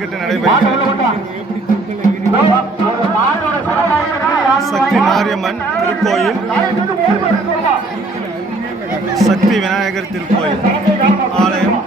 ஜல்லிக்கட்டு நடைபெறுகிறது. சக்தி மாரியம்மன் திருக்கோயில், சக்தி விநாயகர் திருக்கோயில் ஆலயம்.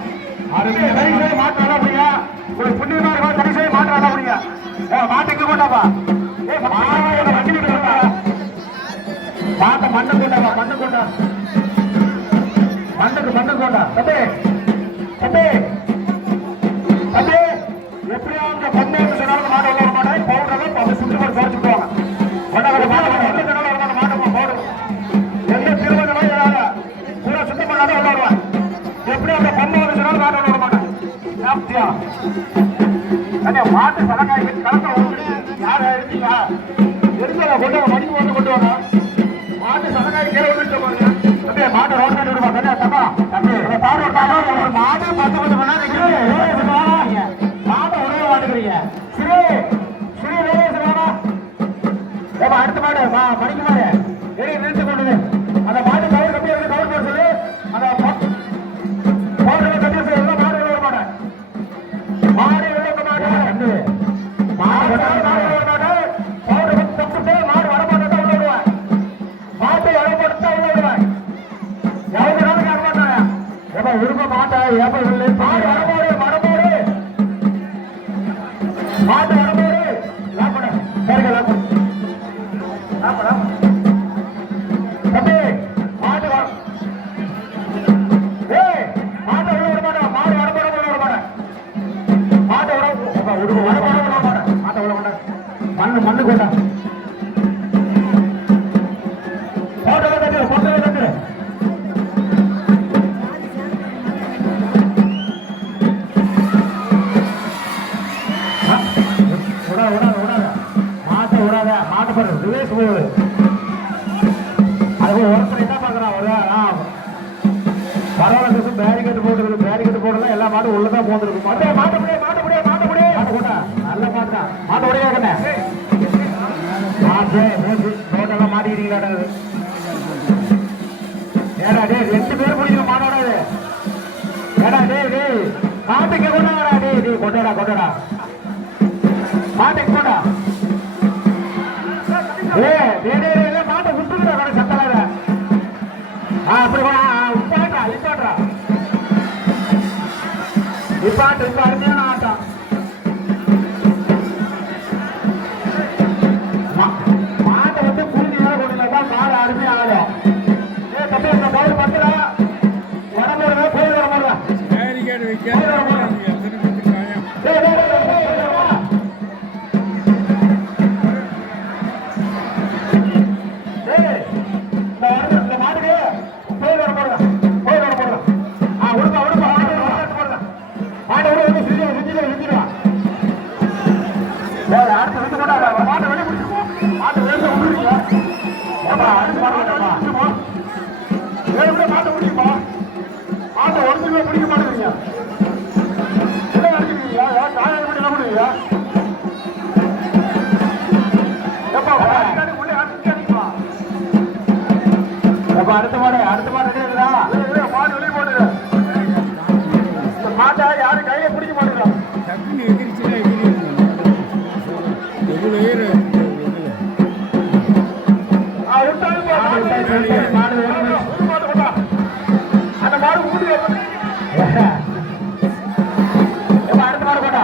மாட்டு சலங்காய் யார இருக்கீங்க கொண்டு மணிக்கு வந்து கொண்டு வர மாட்டு சலங்காய் கீழே வந்து மாட்டு ரோட் பண்ணி விடுவாங்க. மாடு 10 மாட்டை உணவு மாட்டுக்கிறீங்க. ஸ்ரீ ஸ்ரீ அடுத்த மாடு மணிக்கு மாடு நிறுத்தி கொண்டு அந்த மாட்டு கவர் கட்டி கவர் போட சொல்லி அந்த கட்டி சொல்லி எல்லாம் மாடு விட மாட்டேன். மாடு விட மாட்டேன். மாடு மாடு வளப்படுத்த உள்ள விடுவேன். மாட்டை வளப்படுத்த உள்ள விடுவேன். எவ்வளவு நாள் கேட்க மாட்டாங்க. ஏப்பா விரும்ப மாட்டேன். ஏப்பா இல்லை மாடு வளமாடு மரமாடு மாட்டு வளமாடு லாப்பட சரிங்க லாப்பட லாப்பட தம்பி மாட்டு மாட்டை உள்ள விட மாட்டேன். மாடு வளமாடு உள்ள விட மாட்டேன். மாட்டை உள்ள வளமாடு உள்ள மாட்டேன். மாட்டை உள்ள மாட்டேன். மண்ணு கொண்டா எல்லா மாடும் உள்ளதான் போந்துருக்கு. மாட்ட முடியாது மாட்ட முடியாது மாட்ட முடியாது மாட்ட கூட நல்ல மாட்டு தான். மாட்ட உடையா கண்ணே ரோட்டெல்லாம் மாட்டிக்கிறீங்களா? ஏடா டே 2 பேர் பிடிக்கிற மாடோட ஏடா டே மாட்டுக்கு கொண்டாடா டே கொண்டாடா மாட்டுக்கு கொண்டா மாட்டை விட்டுக்கிறா கடை சத்தலாத அப்படி இப்பாட்றா இப்பாட்டு இப்ப அருமையான ஆட்டம். மாட்டை வந்து புரிஞ்சு கொடுத்தாதான் மாடு அருமையா ஆடும். தம்பி இந்த பவுல் பத்துல வரமுறை போய் வரமுறை அடுத்த மாடு ரெடியா மாடு வெளியே போட்டு மாட்டை யாரு கையில பிடிக்க மாட்டேங்கிறான். அந்த மாடு ஊட்டி அடுத்த மாடு போட்டா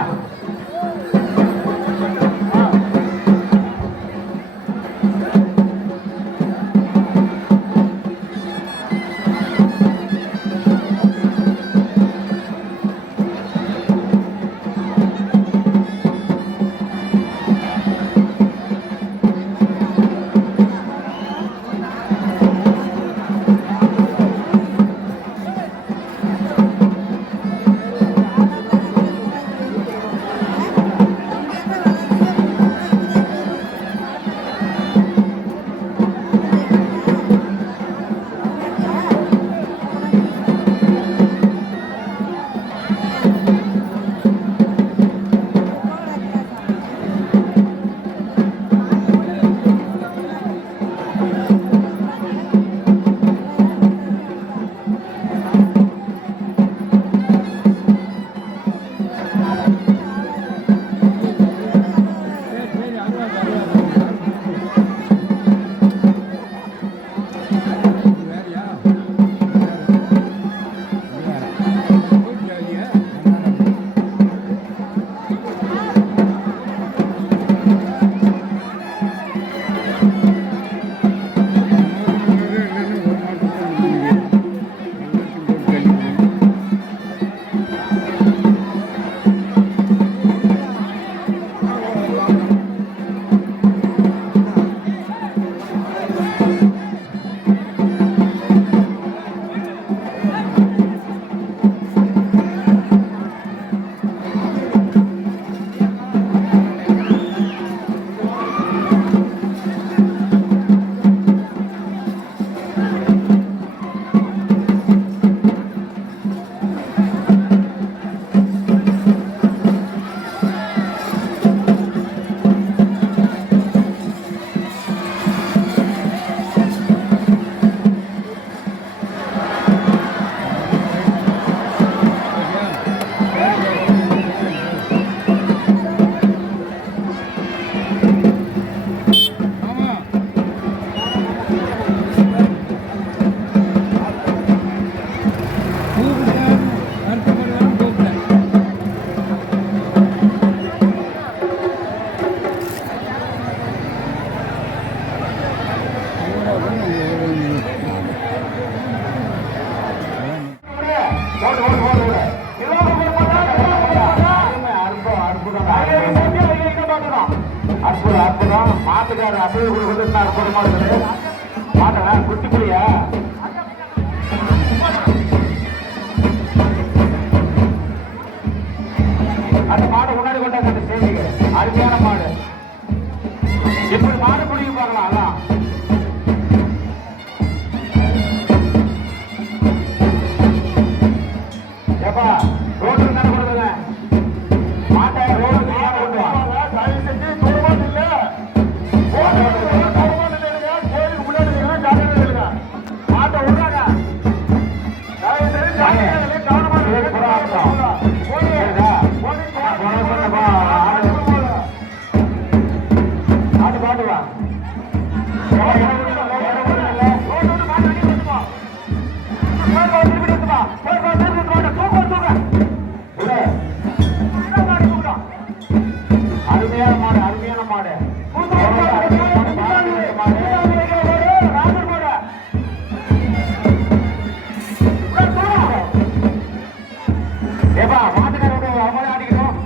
வந்து அற்புதமா இருக்குது. மாட்டா குட்டி புளியா அந்த மாடு முன்னாடி கொண்டாங்க. அந்த செய்திங்க அருமையான மாடு. இப்படி மாடு பிடிக்க பார்க்கலாம். அதான் ஏப்பா ரோட்டுக்கு தானே கொடுக்குங்க. மாட்டை ரோடுக்கு ஏன் கொண்டு வா. தயவு செஞ்சு தூரமாக இல்லை. கோயிலுக்கு முன்னாடி ஜாக்கிரதை. மாட்டை விடுறாங்க. தயவு செஞ்சு கவனமாக பாட்டுவா அருமையான மாடு, அருமையான மாடு. ஏப்பா மாட்டுக்கார அடிக்கணும்.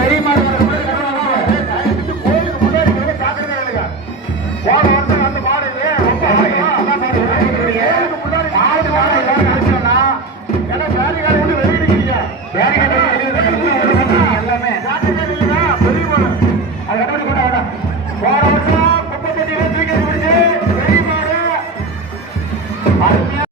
பெரிய